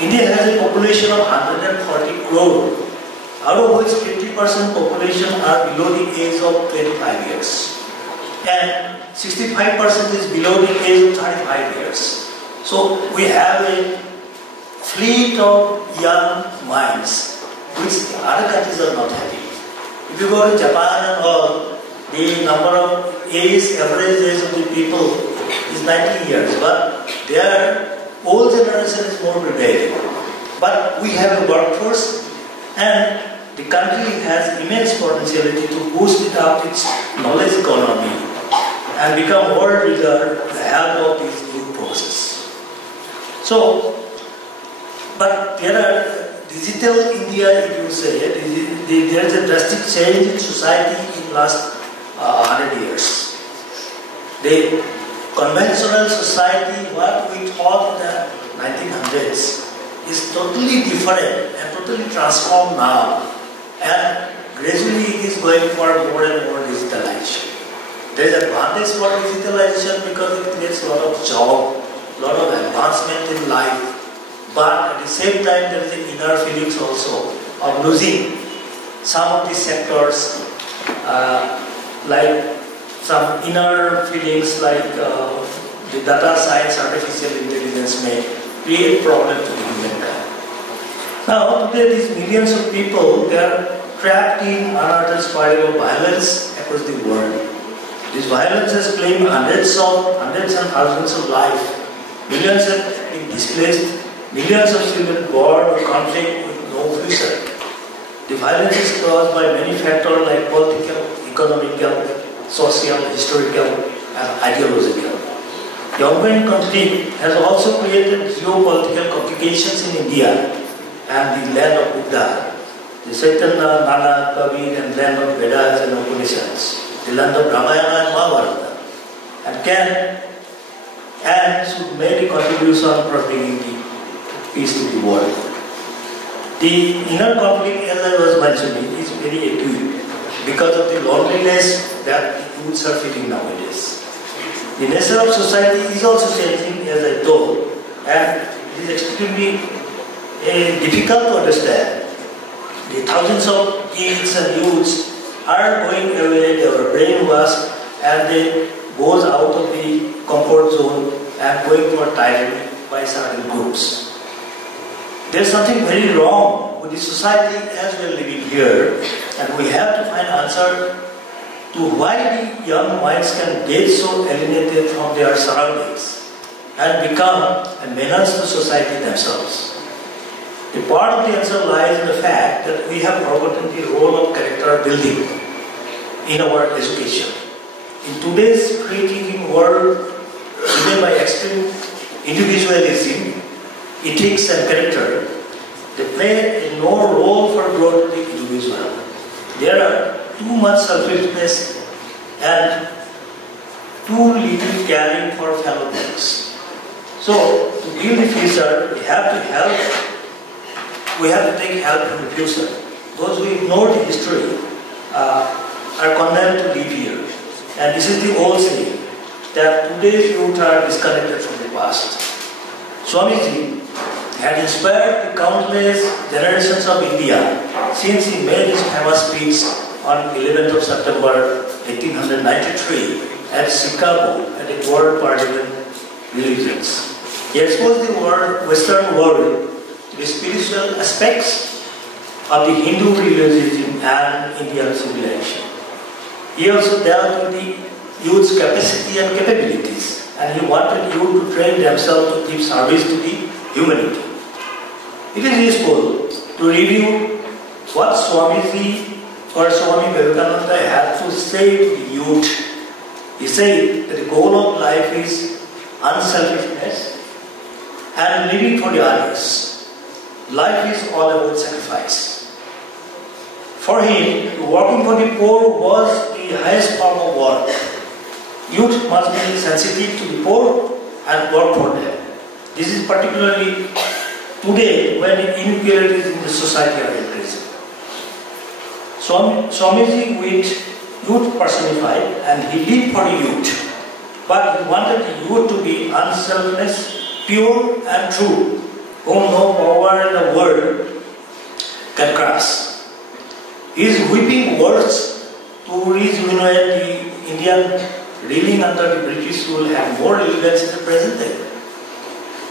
India has a population of 140 crore, out of which 50% population are below the age of 25 years. And 65% is below the age of 35 years. So we have a fleet of young minds, which the other countries are not having. If you go to Japan and all, the number of average age of the people is 90 years, but their old generation is more prevailing. But we have a workforce, and the country has immense potentiality to boost it up its knowledge economy and become world leader with the help of this youth process. So, but there are digital India, if you say, there is a drastic change in society in the last 100 years. The conventional society, what we taught in the 1900s, is totally different and totally transformed now. And gradually it is going for more and more digitalization. There is advantage for digitalization because it creates a lot of job, a lot of advancement in life. But at the same time, there is an inner feelings also of losing some of the sectors, like some inner feelings like the data science, artificial intelligence may create problem to the humankind. Now, today these millions of people, they are trapped in unauthorized spiral of violence across the world. This violence has claimed hundreds and thousands of lives. Millions have been displaced. Millions of children born or conflict with no future. The violence is caused by many factors like political, economical, social, historical, and ideological. The ongoing conflict has also created geopolitical complications in India and the land of Buddha, the Chaitanya, Nana, Kabir, and land of Vedas and Upanishads, the land of Ramayana and Mahabharata, and should make a contribution for bringing the peace to the world. The inner conflict, as I was mentioning, is very acute because of the loneliness that the youths are feeling nowadays. The nature of society is also changing, as I told, and it is extremely difficult to understand. The thousands of kids and youths are going away, they are brainwashed, and they goes out of the comfort zone and going for tyranny by certain groups. There is something very wrong with the society as we are living here, and we have to find answer to why the young minds can get so alienated from their surroundings and become a menace to society themselves. The part of the answer lies in the fact that we have forgotten the role of character building in our education. In today's free-thinking world, driven by extreme individualism, ethics and character, they play no role for growth of the individual. There are too much selfishness and too little caring for fellow beings. So, to build the future, we have to take help from the future. Those who ignore the history are condemned to live here. And this is the old saying, that today's youth are disconnected from the past. Swamiji had inspired the countless generations of India since he made his famous speech on 11th of September 1893 at Chicago at the World Parliament Religions. He exposed the Western world to the spiritual aspects of the Hindu religion and Indian civilization. He also dealt with the youth's capacity and capabilities, and he wanted youth to train themselves to give service to the humanity. It is useful to review what Swamiji or Swami Vivekananda had to say to the youth. He said that the goal of life is unselfishness and living for the others. Life is all about sacrifice. For him, working for the poor was the highest form of work. Youth must be sensitive to the poor and work for them. This is particularly today when inequalities in the society are increasing. Swamiji with youth personified, and he lived for the youth. But he wanted the youth to be unselfish, pure and true. whom no power in the world can crush. His whipping words to rejuvenate the Indian reeling under the British rule have more relevance in the present day.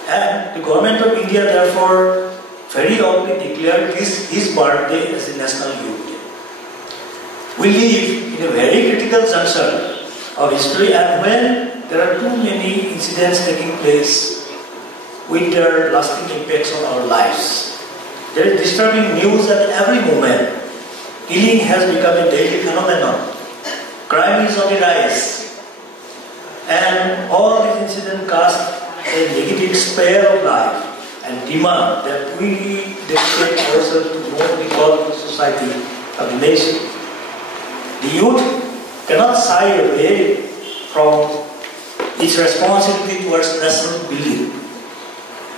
And the government of India therefore very openly declared his birthday as a national youth day. We live in a very critical juncture of history, and when there are too many incidents taking place with their lasting impacts on our lives, there is disturbing news at every moment. Killing has become a daily phenomenon. Crime is on the rise. And all these incidents cast a negative spare of life and demand that we dedicate ourselves to what we call the society of the nation. The youth cannot shy away from its responsibility towards national building.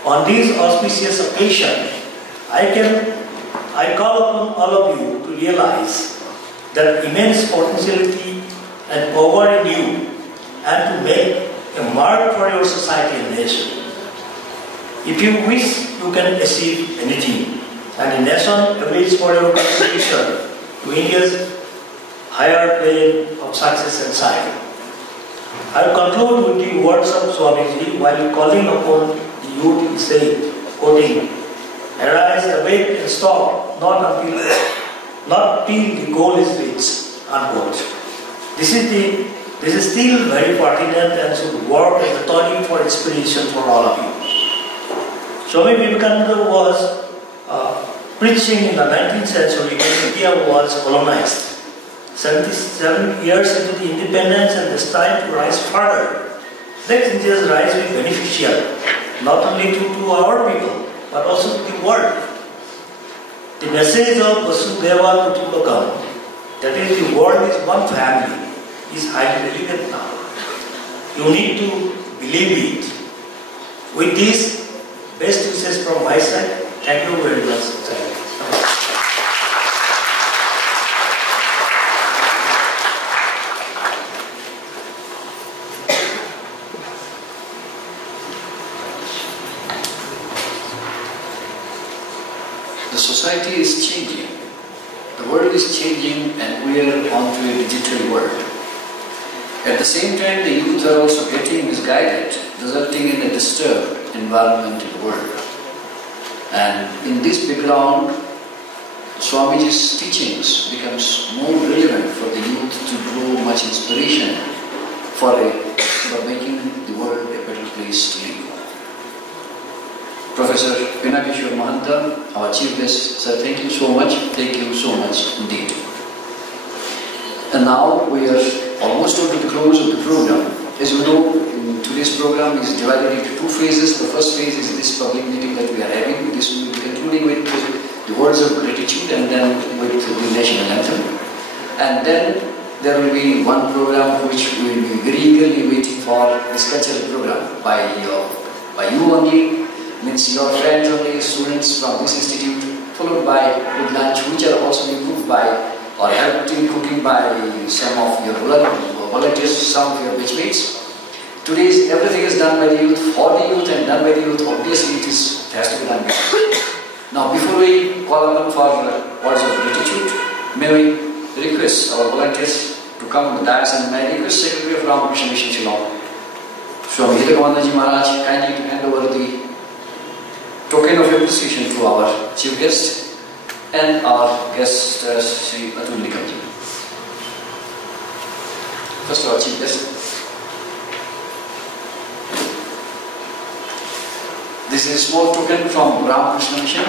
On this auspicious occasion, I call upon all of you to realize that immense potentiality and power in you, and to make a mark for your society and nation. If you wish, you can achieve anything, and the nation awaits for your contribution to India's higher plane of success and sight. I will conclude with the words of Swamiji while calling upon the youth in saying, quoting, "Arise, awake and stop, not till the goal is reached," unquote. This is still very pertinent and should work as a tonic for inspiration for all of you. Swami Vivekananda was preaching in the 19th century when India was colonized. 77 years into the independence, and it's time to rise further. Let India's rise be beneficial, not only to our people, but also to the world. The message of Vasudhaiva Kutumbakam, that is, the world is one family, is highly relevant now. You need to believe it. With this, best wishes from my side. Thank you very much. The society is changing, the world is changing, and we are onto a digital world. At the same time, the youth are also getting misguided, resulting in a disturbed environment in the world. And in this background, Swamiji's teachings becomes more relevant for the youth to draw much inspiration for making the world a better place to live. Professor Pinakeshwar Mahanta, our chief guest, sir, thank you so much. Thank you so much indeed. And now we are almost to the close of the program. As you know, today's program is divided into two phases. The first phase is this public meeting that we are having. This will be concluding with the words of gratitude and then with the national anthem. And then there will be one program which we will be very eagerly waiting for, this cultural program by you only, means your friends only, students from this institute, followed by good lunch, which are also being cooked by or helped in cooking by some of your volunteers, some of your batchmates. Today's everything is done by the youth, for the youth, and done by the youth. Obviously, it has to be done. Now, before we call upon for words of gratitude, may we request our volunteers to come on the dais, and may I request Secretary of Ramakrishna Mission Shillong, Swami Vivekananda Maharaj, kindly to hand over the token of appreciation to our chief guest and our guest, Sri Atul Nikamji. First, our chief guest. This is a small token from Ramakrishna Mission.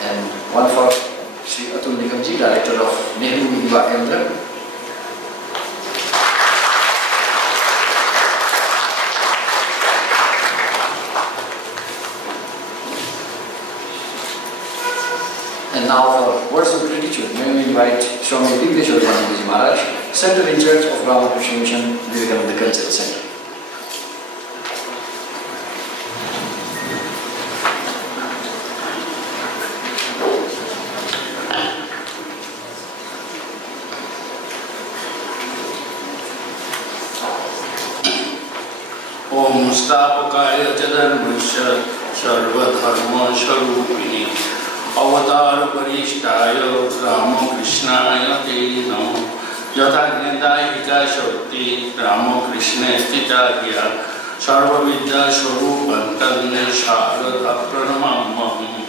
And one for Sri Atul Nikamji, Director of Nehru Yuva Kendra. And now for words of gratitude, may we invite Swami Vivekananda Swamiji Maharaj, Center in Charge of Ramakrishna Mission, Vivekananda Cultural Center. संस्थापकाय च धर्मस्य सर्वधर्मस्वरूपिणे अवतार वरिष्ठाय रामकृष्णाय ते नमः। यथा ज्ञाता हिता शक्ति रामकृष्णे स्थिता गिया सर्वविद्या स्वरूपं शारदा प्रणमाम्यहम्।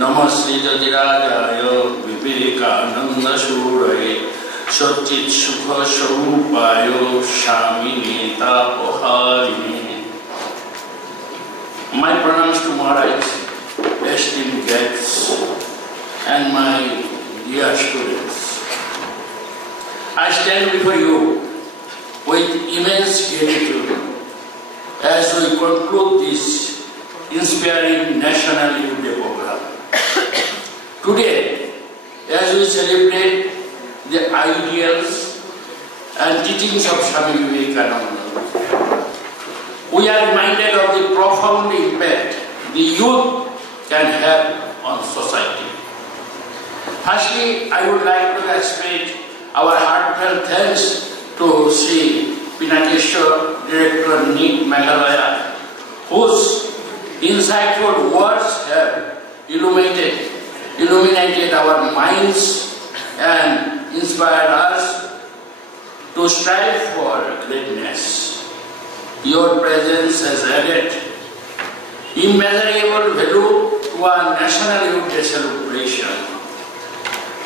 नमः श्री जतिराजाय विवेकानंद सूरये सच्चित् सुख स्वरूपाय शामिने तापहारिणे। My pranams to Maharaj, esteemed guests, and my dear students. I stand before you with immense gratitude as we conclude this inspiring National Youth Day program. Today, as we celebrate the ideals and teachings of Swami Vivekananda, we are reminded of the profound impact the youth can have on society. Firstly, I would like to express our heartfelt thanks to Sri Pinakeshwar, Director NEET Meghalaya, whose insightful words have illuminated our minds and inspired us to strive for greatness. Your presence has added immeasurable value to our National Youth Day celebration,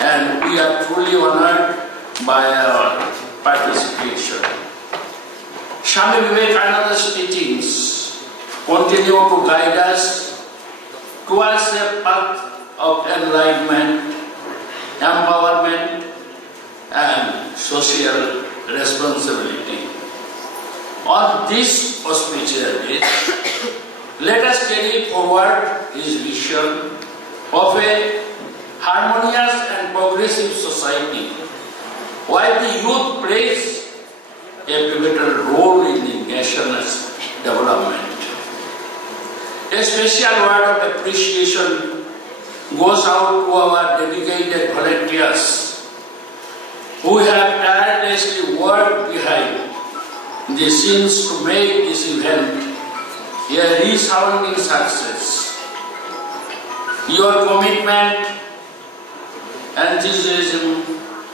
and we are truly honored by our participation. Swami Vivekananda's teachings continue to guide us towards a path of enlightenment, empowerment, and social responsibility. On this auspicious day, let us carry forward his vision of a harmonious and progressive society, while the youth plays a pivotal role in the nation's development. A special word of appreciation goes out to our dedicated volunteers who have tirelessly worked behind the scenes to make this event a resounding success. Your commitment, enthusiasm,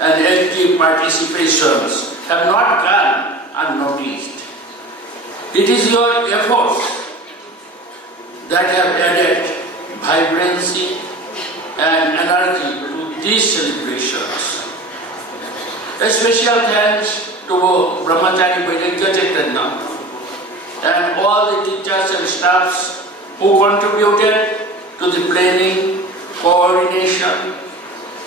and active participations have not gone unnoticed. It is your efforts that have added vibrancy and energy to these celebrations. A special thanks to Brahmachari Vaidya Chaitanya and all the teachers and staffs who contributed to the planning, coordination,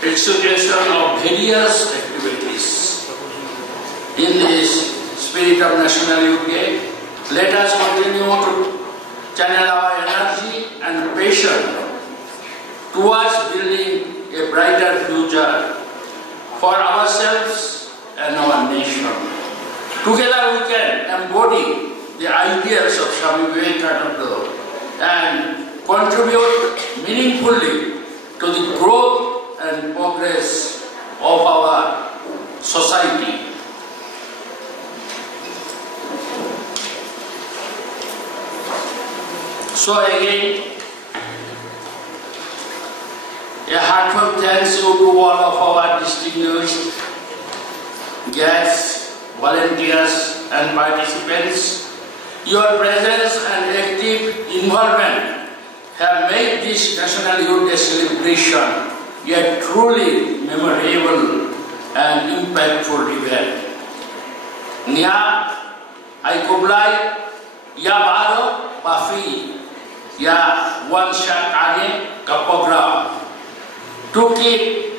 execution of various activities. In this spirit of National Youth Day, let us continue to channel our energy and passion towards building a brighter future for ourselves and our nation. Together we can embody the ideas of Swami Vivekananda and contribute meaningfully to the growth and progress of our society. So again, a heartfelt thanks to all of our distinguished guests, volunteers and participants. Your presence and active involvement have made this National Youth Day celebration a truly memorable and impactful event. Nia ay kublay ya baro bafi ya wansha kane kapogra tuki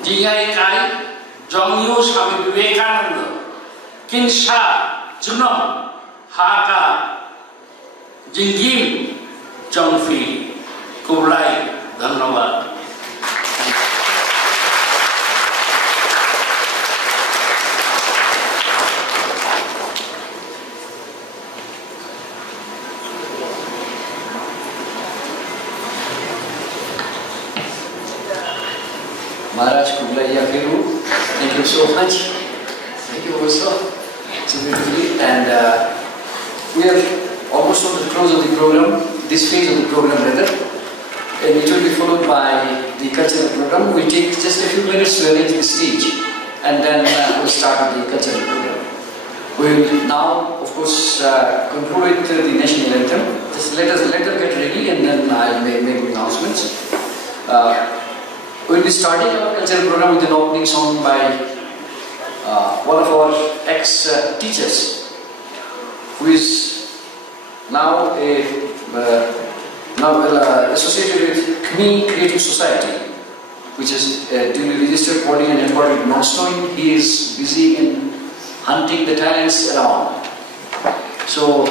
jingay kai jongyu Swami Vivekananda kinsha junam haka jingim jongfi kublay धन्यवाद। Maharaj Kublaiya Peru, thank you so much. Thank you also. So beautifully. And we are almost on the close of the program, this phase of the program rather, and it will be followed by the cultural program. We'll take just a few minutes to arrange the stage, and then we'll start with the cultural program. We will now, of course, conclude with the national anthem. Just let us get ready, and then I'll make announcements. We'll be starting our cultural program with an opening song by one of our ex-teachers, who is now associated with CME Creative Society, which is duly registered body and headquartered in Northstone. He is busy in hunting the talents around. So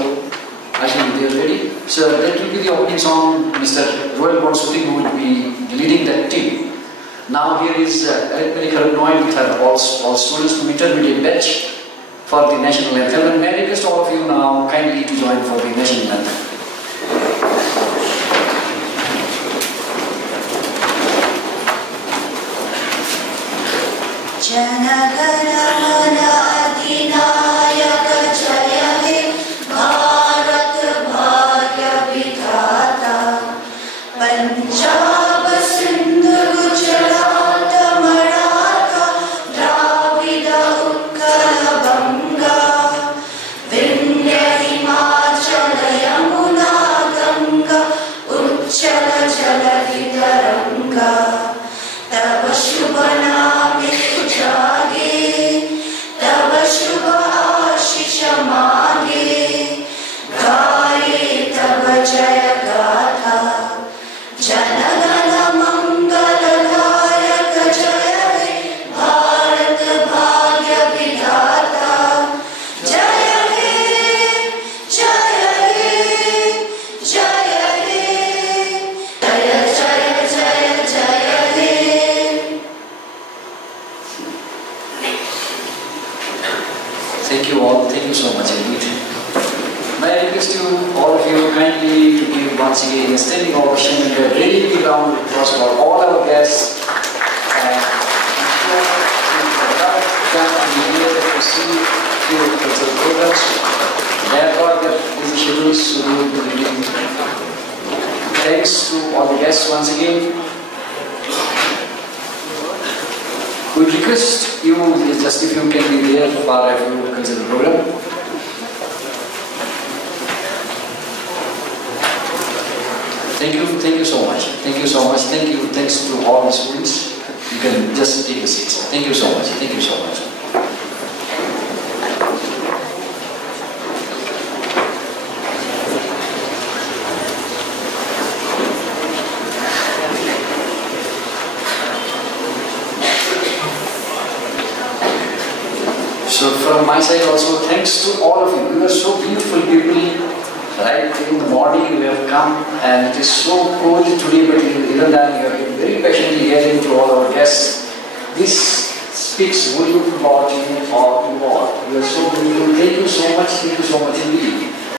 I think they are ready. So that will be the opening song. Mr. Royal Bonsuti, who will be leading that team. Now here is Arithmetic Haranoy with her all students from intermediate batch for the national anthem. And may I request all of you now kindly to join for the national anthem. Thank you all. Thank you so much indeed. May I request you, all of you, kindly to give once again a standing ovation and a really big round of applause for all our guests. And I'm sure to see few cultural programs. They have got their busy schedules, so they will be leading. Thanks to all the guests once again. We request you, just if you can be there for a few cultural program. Thank you so much. Thank you so much. Thanks to all the students. You can just take a seat. Thank you so much. Thank you so much. So from my side also, thanks to all of you. You are so beautiful people. Right in the morning we have come, and it is so cold today, but even then you have been very patiently hearing to all our guests. This speaks volume about you all. You are so beautiful. Thank you so much indeed.